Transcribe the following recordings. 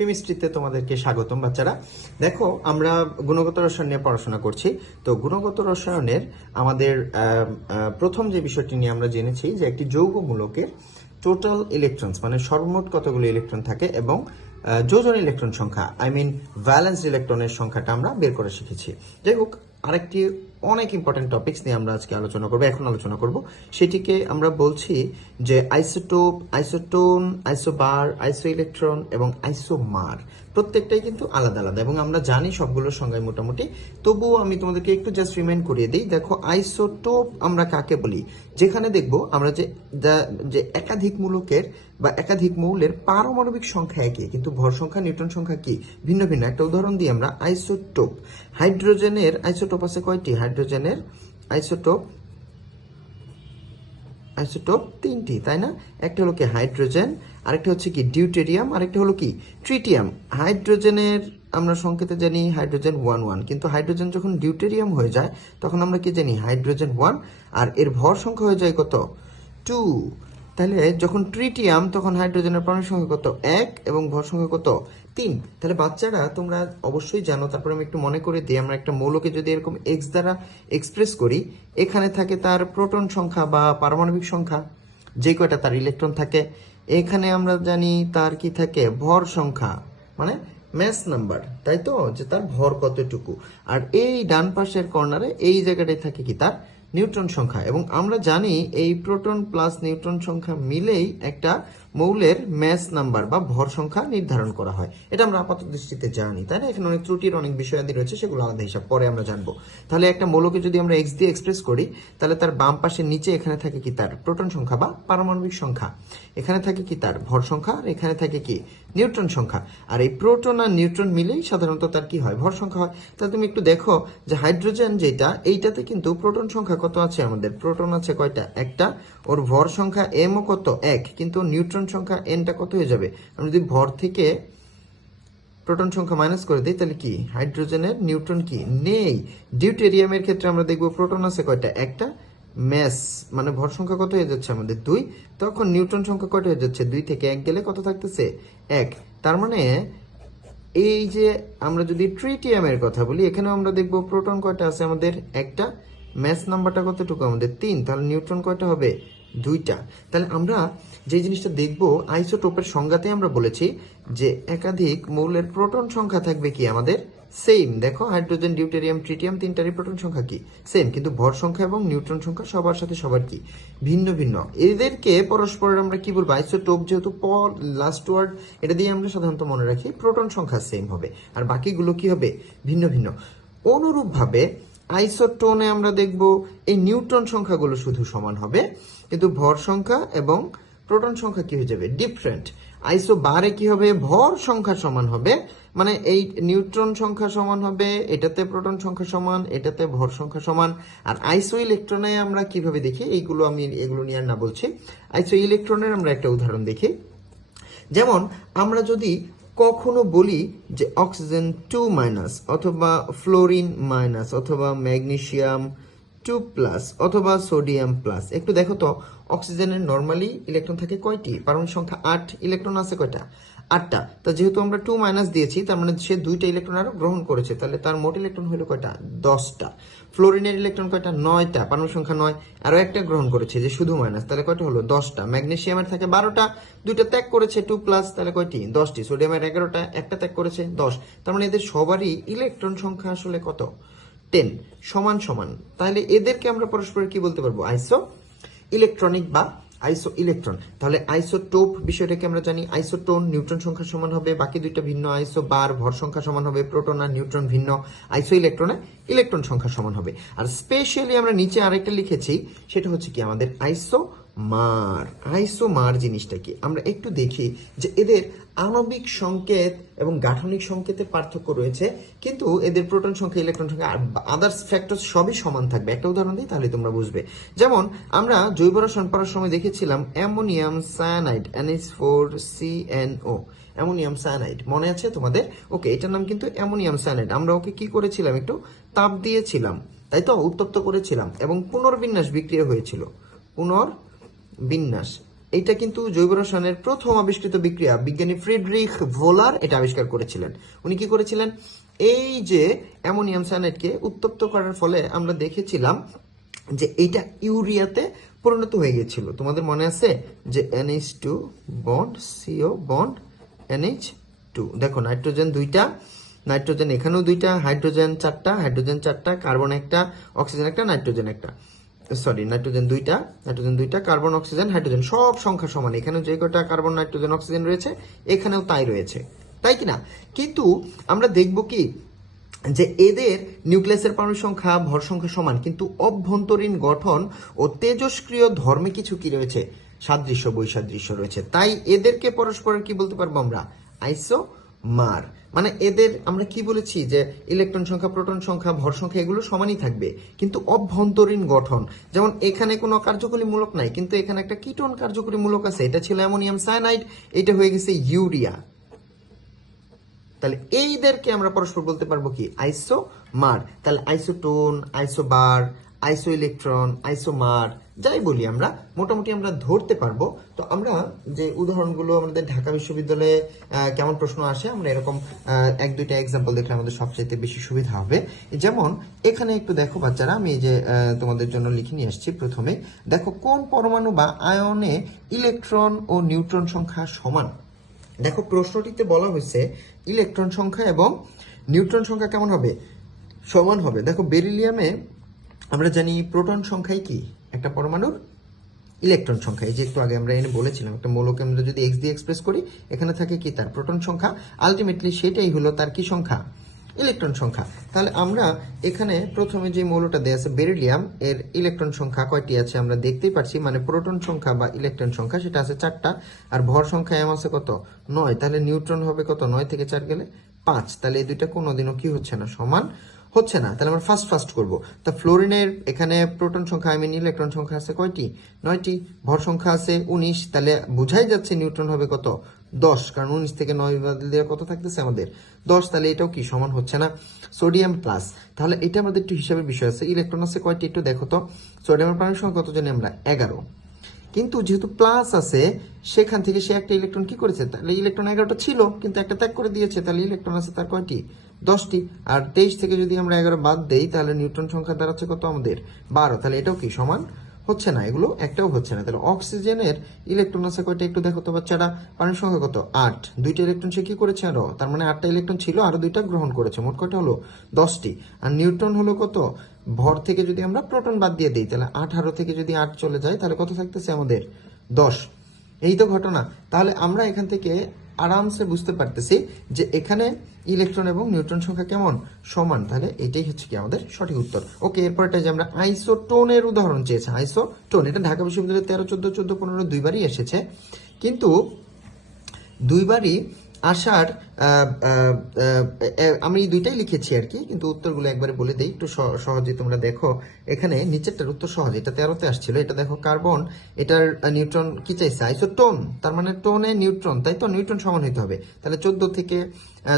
কেমিস্ট্রিতে তোমাদেরকে স্বাগতম বাচ্চারা। দেখো, আমরা গুণগত রসায়ন নিয়ে পড়াশোনা করছি। তো গুণগত রসায়নের আমাদের প্রথম যে বিষয়টি নিয়ে আমরা জেনেছি যে একটি যৌগ মূলকের টোটাল ইলেকট্রনস মানে সর্বমোট কতগুলো ইলেকট্রন থাকে এবং যোজন ইলেকট্রন সংখ্যা ভ্যালেন্স ইলেকট্রনের সংখ্যাটা আমরা বের করে শিখেছি। যাই হোক, আরেকটি অনেক ইম্পর্টেন্ট টপিকস নিয়ে আমরা আজকে আলোচনা করবো, এখন আলোচনা করব। সেটিকে আমরা বলছি যে আইসোটোপ, আইসোটোন, আইসোবার, আইসো ইলেকট্রন এবং আইসোমার। প্রত্যেকটাই কিন্তু আলাদা আলাদা এবং আমরা জানি সবগুলোর সংজ্ঞায় মোটামুটি। তবুও আমি তোমাদেরকে একটু জাস্ট রিমাইন্ড করিয়ে দিই। দেখো, আইসোটোপ আমরা কাকে বলি? যেখানে দেখবো আমরা যে একাধিক মূলকের বা একাধিক মৌলের পারমাণবিক সংখ্যা একই কিন্তু ভর সংখ্যা, নিউট্রন সংখ্যা কি ভিন্ন ভিন্ন। একটা উদাহরণ দিই আমরা, আইসোটোপ। হাইড্রোজেনের আইসোটোপ আছে কয়টি? হাইড্রোজেনের আইসোটোপ তিনটি, তাই না? একটা হলো কি হাইড্রোজেন, আরেকটা হচ্ছে কি ডিউটেরিয়াম, আরেকটা হলো কি ট্রিটিয়াম। হাইড্রোজেনের আমরা সংকেতে জানি হাইড্রোজেন 1 কিন্তু হাইড্রোজেন যখন ডিউটেরিয়াম হয়ে যায় তখন আমরা কি জানি? হাইড্রোজেন 1, আর এর ভর সংখ্যা হয়ে যায় কত? 2। তাহলে যখন ট্রিটিয়াম তখন হাইড্রোজেনের পারমাণবিক সংখ্যা কত? 1 এবং ভর সংখ্যা কত? 3। তাহলে বাচ্চারা তোমরা অবশ্যই জানো, তারপরে আমি একটু মনে করে দিই। আমরা একটা মৌলকে যদি এরকম এক্স দ্বারা এক্সপ্রেস করি, এখানে থাকে তার প্রোটন সংখ্যা বা পারমাণবিক সংখ্যা, যে কয়টা তার ইলেকট্রন থাকে। এখানে আমরা জানি তার কি থাকে? ভর সংখ্যা, মানে ম্যাস নাম্বার, তাই তো, যে তার ভর কতটুকু। আর এই ডান পাশের কর্নারে এই জায়গাটায় থাকে কি? তার নিউট্রন সংখ্যা। এবং আমরা জানি এই প্রোটন প্লাস নিউট্রন সংখ্যা মিলেই একটা মৌলের ম্যাস নাম্বার বা ভর সংখ্যা নির্ধারণ করা হয়। এটা আমরা আপাত দৃষ্টিতে জানি, তাই না? এখানে অনেক ত্রুটির অনেক বিষয়াদি রয়েছে, সেগুলো আলাদা হিসাব, পরে আমরা জানবো। তাহলে একটা মৌলকে যদি আমরা এক্স দিয়ে এক্সপ্রেস করি, তাহলে তার বাম পাশের নিচে এখানে থাকে কি? তার প্রোটন সংখ্যা বা পারমাণবিক সংখ্যা। এখানে থাকে কি? তার ভর সংখ্যা। আর এখানে থাকে কি? নিউট্রন সংখ্যা। আর এই প্রোটন আর নিউট্রন মিলেই সাধারণত তার কি হয়? ভর সংখ্যা হয়। তাহলে তুমি একটু দেখো যে হাইড্রোজেন যেটা, এইটাতে কিন্তু প্রোটন সংখ্যা কত আছে? আমাদের প্রোটন আছে কয়টা? একটা। ওর ভর সংখ্যা এম ও কত? 1, কিন্তু নিউট্রন সংখ্যা এনটা কত হয়ে যাবে? আমরা যদি ভর থেকে প্রোটন সংখ্যা মাইনাস করে দিই, তাহলে কি? হাইড্রোজেনের নিউট্রন কি? নেই। ডিউটেরিয়ামের ক্ষেত্রে আমরা দেখবো প্রোটন আছে কয়টা? একটা। ম্যাস মানে ভর সংখ্যা কত হয়ে যাচ্ছে আমাদের? 2। তখন নিউট্রন সংখ্যা কত হয়ে যাচ্ছে? 2 থেকে 1 গেলে কত থাকতেছে? 1। তার মানে এই যে আমরা যদি ট্রিটিয়ামের কথা বলি, এখানে আমরা দেখবো প্রোটন কয়টা আছে আমাদের? একটা। ম্যাস নাম্বারটা কতটুকু আমাদের? 3। তাহলে নিউট্রন কয়টা হবে? 2টা। তাহলে আমরা যে জিনিসটা দেখবো, আইসোটোপের সংজ্ঞাতে আমরা বলেছি যে একাধিক মৌলের প্রোটন সংখ্যা থাকবে কি আমাদের? সেম। দেখো, হাইড্রোজেন, ডিউটেরিয়াম, ট্রিটিয়াম তিনটারই প্রোটন সংখ্যা কি? সেম, কিন্তু ভর সংখ্যা এবং নিউট্রন সংখ্যা সবার সাথে সবার কি? ভিন্ন ভিন্ন। এদেরকে পরস্পরের আমরা কি বলবো? আইসোটোপ। যেহেতু লাস্ট ওয়ার্ড, এটা দিয়ে আমরা সাধারণত মনে রাখি প্রোটন সংখ্যা সেম হবে, আর বাকিগুলো কি হবে? ভিন্ন ভিন্ন। অনুরূপভাবে আইসোটোনে আমরা দেখব এই নিউট্রন সংখ্যাগুলো শুধু সমান হবে, কিন্তু ভর সংখ্যা এবং প্রোটন সংখ্যা কি হয়ে যাবে? ডিফারেন্ট। আইসোবারে কি হবে? ভর সংখ্যা সমান হবে, মানে এই নিউট্রন সংখ্যা সমান হবে, এটাতে প্রোটন সংখ্যা সমান, এটাতে ভর সংখ্যা সমান। আর আইসো ইলেকট্রনে আমরা কিভাবে দেখি? এইগুলো আমি এগুলো নিয়ে আর না বলছি। আইসো ইলেকট্রনের আমরা একটা উদাহরণ দেখি। যেমন আমরা যদি কখনো বলি যে অক্সিজেন 2- অথবা ফ্লোরিন মাইনাস অথবা ম্যাগনেসিয়াম 2+ অথবা সোডিয়াম প্লাস, একটু দেখো তো অক্সিজেনের নর্মালি ইলেকট্রন থাকে কয়টি? পারমাণবিক সংখ্যা 8, ইলেকট্রন আছে কয়টা? 8টা। তো যেহেতু আমরা 2- দিয়েছি, তার মানে সে 2টা ইলেকট্রন আরো গ্রহণ করেছে, তাহলে তার মোট ইলেকট্রন হলো কয়টা? 10টা। ফ্লোরিনের ইলেকট্রন কয়টা? 9টা, পারমাণবিক সংখ্যা 9, আরো একটা গ্রহণ করেছে যে শুধু মাইনাস, তাহলে কয়টা হলো? 10টা। ম্যাগনেসিয়ামের থাকে 12টা, 2টা ত্যাগ করেছে 2+, তাহলে কয়টি? 10টি। সোডিয়ামের 11টা, একটা ত্যাগ করেছে 10। তার মানে এদের সবারই ইলেকট্রন সংখ্যা আসলে কত? 10 সমান সমান। তাহলে এদেরকে আমরা পরস্পর কি বলতে পারবো? আইসো ইলেকট্রনিক বা আইসো ইলেকট্রন। তাহলে আইসোটোপ বিষয়টাকে আমরা জানি। আইসোটোন নিউট্রন সংখ্যা সমান হবে, বাকি দুইটা ভিন্ন। আইসো বার ভর সংখ্যা সমান হবে, প্রোটন আর নিউট্রন ভিন্ন। আইসো ইলেকট্রনে ইলেকট্রন সংখ্যা সমান হবে। আর স্পেশালি আমরা নিচে আরেকটা লিখেছি, সেটা হচ্ছে কি আমাদের আইসোমার। আইসোমার জিনিসটা কি? আমরা একটু দেখি যে এদের আণবিক সংকেত এবং গাঠনিক সংকেতে পার্থক্য রয়েছে, কিন্তু এদের প্রোটন সংখ্যা, ইলেকট্রন সংখ্যা আর আদার্স ফ্যাক্টর সবই সমান থাকবে। একটা উদাহরণ দিই, তাহলে তোমরা বুঝবে। যেমন আমরা জৈব রসায়ন পড়ার সময় দেখেছিলাম ammonium cyanide, NH4CNO। Ammonium cyanide মনে আছে তোমাদের? ওকে, এটার নাম কিন্তু অ্যামোনিয়াম সায়ানাইড। আমরা ওকে কি করেছিলাম? একটু তাপ দিয়েছিলাম, তাই তো, উত্তপ্ত করেছিলাম এবং পুনর্বিন্যাস বিক্রিয়া হয়েছিল। পুনর্বিন্যাস এইটা কিন্তু জৈব রসায়নের প্রথম আবিষ্কৃত বিক্রিয়া, বিজ্ঞানী ফ্রিডরিখ ভোলার এটা আবিষ্কার করেছিলেন। উনি কি করেছিলেন, এই যে অ্যামোনিয়াম সায়ানাইডকে উত্তপ্ত করার ফলে আমরা দেখেছিলাম যে এইটা ইউরিয়াতে পরিণত হয়ে গেছিল। তোমাদের মনে আছে যে NH2 bond CO bond NH2, দেখো নাইট্রোজেন দুইটা, নাইট্রোজেন এখানেও দুইটা, হাইড্রোজেন চারটা, হাইড্রোজেন চারটা, কার্বন একটা, অক্সিজেন একটা, নাইট্রোজেন একটা, সরি নাইট্রোজেন দুইটা, কার্বন অক্সিজেন হাইড্রোজেন, সব সংখ্যা সমান। এখানেও যে কটা কার্বন নাইট্রোজেন অক্সিজেন রয়েছে এখানেও তাই রয়েছে, তাই কিনা? কিন্তু আমরা দেখব কি যে এদের নিউক্লিয়াসের পারমাণবিক সংখ্যা, ভর সংখ্যা সমান, কিন্তু অভ্যন্তরীণ গঠন ও তেজস্ক্রিয় ধর্মে কিছু কি রয়েছে, সাদৃশ্য বৈসাদৃশ্য রয়েছে। তাই এদেরকে পরস্পরের কি বলতে পারবো আমরা, আইসোমার। মানে এদের আমরা কি বলেছি যে ইলেকট্রন সংখ্যা, প্রোটন সংখ্যা, ভর সংখ্যা এগুলো সমানই থাকবে, কিন্তু অভ্যন্তরীণ গঠন, যেমন এখানে কোনো কার্যকরী মূলক নাই কিন্তু এখানে একটা কিটোন কার্যকরী মূলক আছে, এটা ছিল অ্যামোনিয়াম সায়ানাইড, এটা হয়ে গেছে ইউরিয়া। তাহলে এইদেরকে আমরা পরস্পর বলতে পারবো কি, আইসোমার। তাহলে আইসোটোন, আইসোবার, আইসো ইলেকট্রন, আইসোমার, যাই বলি আমরা মোটামুটি আমরা ধরতে পারবো। তো আমরা যে উদাহরণগুলো আমাদের ঢাকা বিশ্ববিদ্যালয়ে কেমন প্রশ্ন আসে, আমরা এরকম এক দুইটা এক্সাম্পল দেখলে আমাদের সবচেয়ে বেশি সুবিধা হবে। যেমন এখানে একটু দেখো বাচ্চারা, আমি যে তোমাদের জন্য লিখে নিয়ে আসছি। প্রথমে দেখো কোন পরমাণু বা আয়নে ইলেকট্রন ও নিউট্রন সংখ্যা সমান। দেখো প্রশ্নটিতে বলা হয়েছে ইলেকট্রন সংখ্যা এবং নিউট্রন সংখ্যা কেমন হবে, সমান হবে। দেখো বেরিলিয়ামে আমরা জানি প্রোটন সংখ্যাই কি, একটা পরমাণুর ইলেকট্রন সংখ্যা, এই যে একটু আগে আমরা এনে বলেছিলাম একটা মৌলকে আমরা যদি x দিয়ে এক্সপ্রেস করি, এখানে থাকে কি তার প্রোটন সংখ্যা, আলটিমেটলি সেটাই হলো তার কি সংখ্যা, ইলেকট্রন সংখ্যা। তাহলে আমরা এখানে প্রথমে যে মৌলটা দেয়া আছে বেরিলিয়াম, এর ইলেকট্রন সংখ্যা কয়টি আছে আমরা দেখতেই পাচ্ছি, মানে প্রোটন সংখ্যা বা ইলেকট্রন সংখ্যা সেটা আছে 4টা, আর ভর সংখ্যা এম আছে কত, 9। তাহলে নিউট্রন হবে কত, 9 থেকে 4 গেলে 5। তাহলে এই দুইটা কোনোদিনও কি হচ্ছে না, সমান হচ্ছে না। তাহলে আমরা ফার্স্ট করব। তা ফ্লোরিনের এখানে প্রোটন সংখ্যা, ইলেকট্রন সংখ্যা আছে কয়টি, 9টি, ভর সংখ্যা আছে 19। তাহলে বোঝাই যাচ্ছে নিউট্রন হবে কত, 10, কারণ 19 থেকে 9 বাদ দিলে কত থাকতেছে আমাদের, 10। তাহলে এটাও কি সমান হচ্ছে না। সোডিয়াম প্লাস, তাহলে এটা আমাদের একটু হিসাবের বিষয় আছে। ইলেকট্রন আছে কয়টি একটু দেখো তো, সোডিয়ামের পারমাণবিক সংখ্যা কত জানি আমরা, 11। কিন্তু যেহেতু প্লাস আছে সেখান থেকে সে একটা ইলেকট্রন কি করেছে, তাহলে ইলেকট্রন 11টা ছিল কিন্তু একটা ত্যাগ করে দিয়েছে, তাহলে ইলেকট্রন আছে তার কয়টি, 10টি। আর 23 থেকে যদি আমরা 11 বাদ দেই তাহলে নিউট্রন সংখ্যা দাঁড়াচ্ছে কত আমাদের, 12। তাহলে এটাও কি সমান হচ্ছে না, এগুলো একটাও হচ্ছে না। তাহলে অক্সিজেনের ইলেকট্রন আছে কয়টা একটু দেখো তো বাচ্চারা, পারমাণবিক সংখ্যা কত, 8। 2টা ইলেকট্রন সে কি করেছে আরো, তার মানে 8টা ইলেকট্রন ছিল, আরো 2টা গ্রহণ করেছে, মোট কয়টা হলো, 10টি। আর নিউট্রন হলো কত, ভর থেকে যদি আমরা প্রোটন বাদ দিয়ে দিই তাহলে 18 থেকে যদি 8 চলে যায় তাহলে কত থাকতেছে আমাদের, 10। এই তো ঘটনা। তাহলে আমরা এখান থেকে আরামসে বুঝতে পারতেছি যে এখানে ইলেকট্রন এবং নিউট্রন সংখ্যা কেমন, সমান। তাহলে এটাই হচ্ছে কি আমাদের সঠিক উত্তর। ওকে, এরপরটা যে আমরা আইসোটোনের উদাহরণ চেয়েছে, আইসোটোন এটা ঢাকা বিশ্ববিদ্যালয়ে 13, 14, 14, 15 দুইবারই এসেছে, কিন্তু দুইবারই আসার আমি দুইটাই লিখেছি আর কি, কিন্তু উত্তরগুলো একবারে বলে দেই একটু সহজে তোমরা দেখো। এখানে নিচেরটার উত্তর সহজ, এটা 13তে আসছিল, এটা দেখো কার্বন, এটার নিউট্রন কি চাইছে, আইসোটোন, তার মানে টোনে নিউট্রন, তাই তো নিউট্রন সমান হইতে হবে। তাহলে 14 থেকে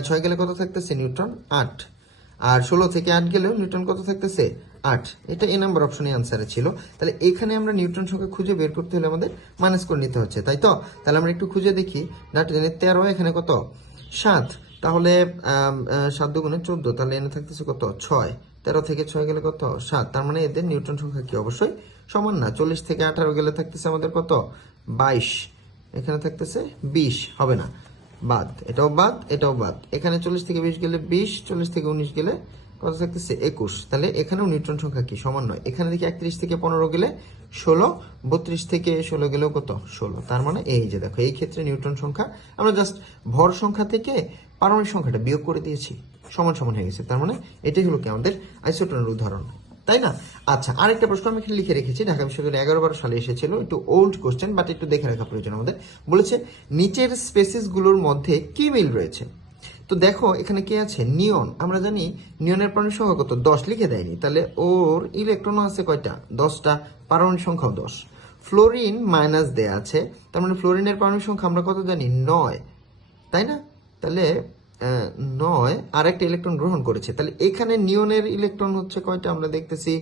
6 গেলে কত থাকতেছে, নিউট্রন 8। আর 16 থেকে 8 গেলেও নিউট্রন কত থাকতেছে, 8। এটা এ নাম্বার অপশনে আনসারে ছিল। তাহলে এখানে আমরা নিউট্রন সংখ্যা খুঁজে বের করতে হলে আমাদের মাইনাস করে নিতে হচ্ছে, তাই তো। তাহলে আমরা একটু খুঁজে দেখি, নাইট্রোজেনের 13, এখানে কত, 7। তাহলে 7 দুগুণে 14, তাহলে এনে থাকতেছে কত, 6। 13 থেকে 6 গেলে কত, 7। তার মানে এদের নিউট্রন সংখ্যা কি অবশ্যই সমান না। 40 থেকে 18 গেলে থাকতেছে আমাদের কত, 22। এখানে থাকতেছে 20, হবে না, বাদ, এটাও বাদ, এটাও বাদ। এখানে 40 থেকে 20 গেলে 20, 40 থেকে 19 গেলে কত থাকতেছে, 21। তাহলে এখানেও নিউট্রন সংখ্যা কি সমান নয়। এখানে দেখি 31 থেকে 15 গেলে 16, 32 থেকে 16 গেলেও কত, 16। তার মানে এই যে দেখো, এই ক্ষেত্রে নিউট্রন সংখ্যা আমরা জাস্ট ভর সংখ্যা থেকে পারমাণবিক সংখ্যাটা বিয়োগ করে দিয়েছি, সমান সমান হয়ে গেছে। তার মানে এটাই হলো কি আমাদের আইসোটোনের উদাহরণ, তাই না? আচ্ছা, আরেকটা প্রশ্ন আমি এখানে লিখে রেখেছি, ঢাকা বিশ্ববিদ্যালয়ে 11-12 সালে এসেছিল, একটু ওল্ড কোশ্চেন বাট একটু দেখে রাখা প্রয়োজন আমাদের। বলেছে নিচের স্পেসিস গুলোর মধ্যে কি মিল রয়েছে। তো দেখো এখানে কি আছে, নিয়ন। আমরা জানি নিয়নের পারমাণবিক সংখ্যা কত, 10, লিখে দেয়নি, তাহলে ওর ইলেকট্রন আছে কয়টা, 10টা, পারমাণবিক সংখ্যাও 10। ফ্লোরিন মাইনাস দেয়া আছে, তার মানে ফ্লোরিনের পারমাণবিক সংখ্যা আমরা কত জানি, 9, তাই না? তাহলে 9, আর একটা ইলেকট্রন গ্রহণ করেছে। তাহলে এখানে নিয়নের ইলেকট্রন হচ্ছে কয়টা, আমরা দেখতেছি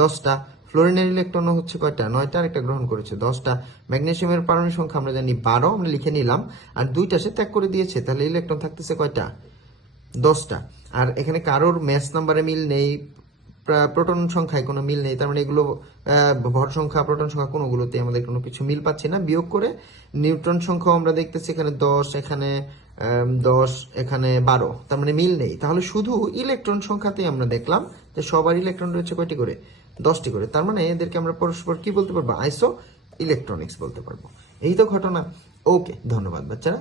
10টা, ফ্লোরিনের ইলেকট্রন হচ্ছে কয়টা? 9টা, আর একটা গ্রহণ করেছে 10টা। ম্যাগনেসিয়ামের পারমাণবিক সংখ্যা আমরা জানি 12, আমরা লিখে নিলাম, আর 2টা সে ত্যাগ করে দিয়েছে, তাহলে ইলেকট্রন থাকতেছে কয়টা? 10টা। আর এখানে কারোর ম্যাস নাম্বারে মিল নেই, প্রোটন সংখ্যায় কোনো মিল নেই, তার মানে এগুলো ভর সংখ্যা, প্রোটন সংখ্যা কোনোগুলোতে আমাদের কোনো কিছু মিল পাচ্ছি না। বিয়োগ করে নিউট্রন সংখ্যাও আমরা দেখতেছি এখানে 10, এখানে 10, এখানে 12, তার মানে মিল নেই। তাহলে শুধু ইলেকট্রন সংখ্যাতেই আমরা দেখলাম যে সবার ইলেকট্রন রয়েছে কয়টি করে? 10টি করে। তার মানে এদেরকে আমরা পরস্পর কি বলতে পারবো? আইসো ইলেকট্রনিক্স বলতে পারবো। এই তো ঘটনা। ওকে, ধন্যবাদ বাচ্চারা।